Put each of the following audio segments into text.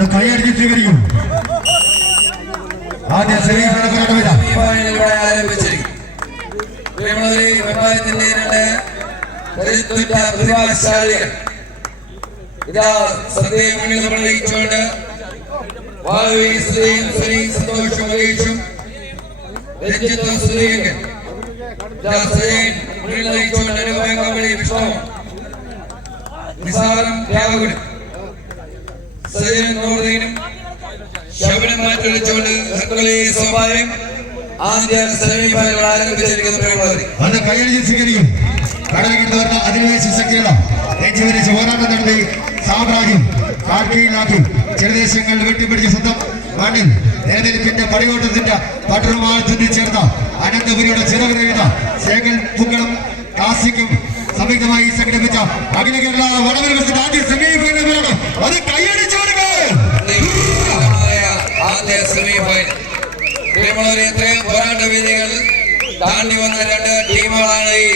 ഒന്ന് കൈയടിച്ച് സ്വീകരിക്കും ആദ്യ സെമി ഫൈനൽ ഫൈനലിലൂടെ ആരംഭിച്ചിരിക്കും വിഭാഗത്തിന്റെ ഇതാ അത് കൈയടിച്ച് സ്വീകരിക്കും. കടലിൽ വരുന്ന ശക്തികളാണ് നെഞ്ചുവരിച്ച് പോരാട്ടം നടത്തി സാമ്രാജ്യം കാർക്കയിലാക്കി ചെറുദേശങ്ങൾ വെട്ടിപ്പിടിച്ച സ്വന്തം മണ്ണിൽ നേതൃത്വത്തിന്റെ തുന്നിച്ചേർന്ന അനന്തപുരിയുടെ ചിറകുരയുന്ന പൂക്കളും കാസിക്കും സംയുക്തമായി സംഘടിപ്പിച്ച അഖില കേരള വടവരവസ്ഥ ആദ്യ സെമിഫൈനൽ അത് കൈയടിച്ചു കൊടുക്കും പ്രിയമുള്ളവരായ ആദ്യ സെമി ഫൈനൽ പ്രിയമുള്ളവരെ ഇത്രയും പോരാട്ട വേദികൾ താണ്ടി വന്ന രണ്ട് ടീമുകളാണ് ഈ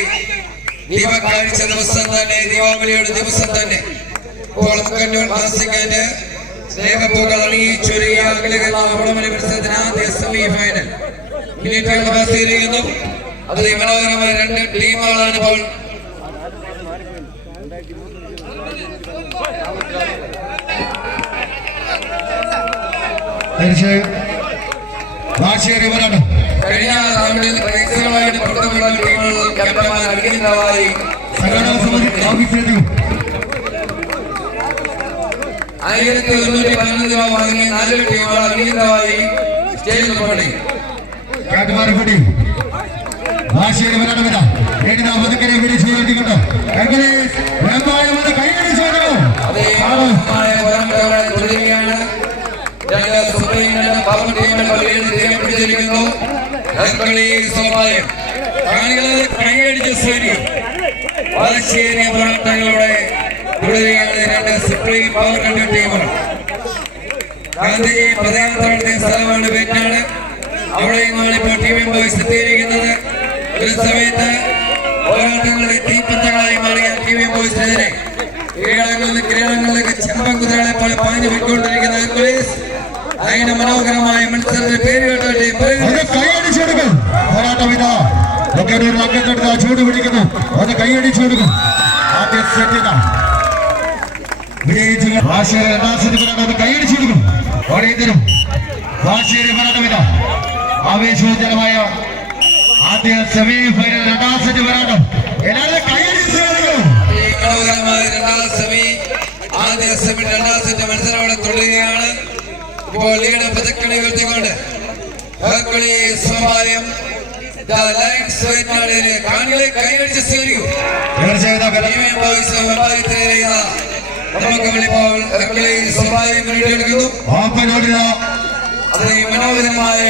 ദീപക്കാഴ്ച ദിവസം തന്നെ ദീപാവലിയുടെ ദിവസം തന്നെ. ക്ലാസിക്കിന്റെ സ്നേഹപ്പൂക്കൾ അണിയി അഖില കേരള വടമലി മത്സരത്തിന് ആദ്യ സെമി ഫൈനൽ മിനിറ്റുകൾ ബാക്കിയിരിക്കുന്നു അതിമനോഹരമായ രണ്ട് ടീമുകളാണ് ഇപ്പോൾ. തീർച്ചയായും. വാശിയേറിയ പോരാട്ടം. കഴിഞ്ഞ റൗണ്ടിൽ പ്രേക്ഷകരുമായിട്ട് പ്രവർത്തനമുള്ള ടീമുകൾ ക്യാപ്റ്റന്മാർ അടിക്കുന്നതായി ആയിരത്തി ഒരുന്നൂറ്റി പതിനൊന്ന് രൂപ വാങ്ങി നാല് ടീമുകൾ അടിക്കുന്നതായി സ്റ്റേജിൽ പണി കാട്ടുമാറപ്പെട്ടി വാശിയേറിയ പോരാട്ടമില്ല ഏടിന മുതുക്കനെ പിടിച്ചു ഉയർത്തിക്കൊണ്ട് പള്ളിയിൽ തീരെ പിടിച്ചിരിക്കുന്നു ഹെർക്കുലി കാണികളെ കൈയടിച്ച് സ്വീകരിക്കും വാശിയേറിയ പോരാട്ടങ്ങളുടെ തുടരുകയാണ് രണ്ട് സുപ്രീം പവർ രണ്ട് ടീമുകൾ ഗാന്ധി പദയാത്ര സ്ഥലമാണ് വെറ്റാണ് അവിടെ നിന്നാണിപ്പോൾ ടീം മെമ്പേഴ്സ് എത്തിയിരിക്കുന്നത്. ഒരു സമയത്ത് പോരാട്ടങ്ങളുടെ തീപ്പന്തങ്ങളായി മാറിയ ടീം മെമ്പേഴ്സിനെതിരെ കീഴടങ്ങളിൽ കിരീടങ്ങളിലേക്ക് ചെമ്പൻ കുതിരകളെ പോലെ പാഞ്ഞു പോയിക്കൊണ്ടിരിക്കുന്ന പോലീസ് അതിന്റെ മനോഹരമായ ഒക്കെ ഒരു ആ ചൂട് പിടിക്കുന്നു. അത് കൈയടിച്ചു കൊടുക്കും. ആദ്യ സെറ്റിത വിജയിച്ചു വാശിയേറിയ രണ്ടാം സെറ്റ് പോരാട്ടം അത് കൈയടിച്ചു കൊടുക്കും. ഓടിയതിനും വാശിയേറിയ പോരാട്ടം ഇതാ ആവേശോജ്ജലമായ ആദ്യ സെമി ഫൈനൽ രണ്ടാം സെറ്റ് പോരാട്ടം. എല്ലാവരും കൈയടിച്ചു രണ്ടാം സെമി ആദ്യ സെമി രണ്ടാം സെറ്റ് മത്സരം അവിടെ തുടരുകയാണ്. ഇപ്പോൾ ലീഡ് പതക്കണി ഉയർത്തിക്കൊണ്ട്. പതക്കണി സ്വാഭാവികം കാണികളെ സ്വീകരിക്കും. ഈ മനോഹരമായ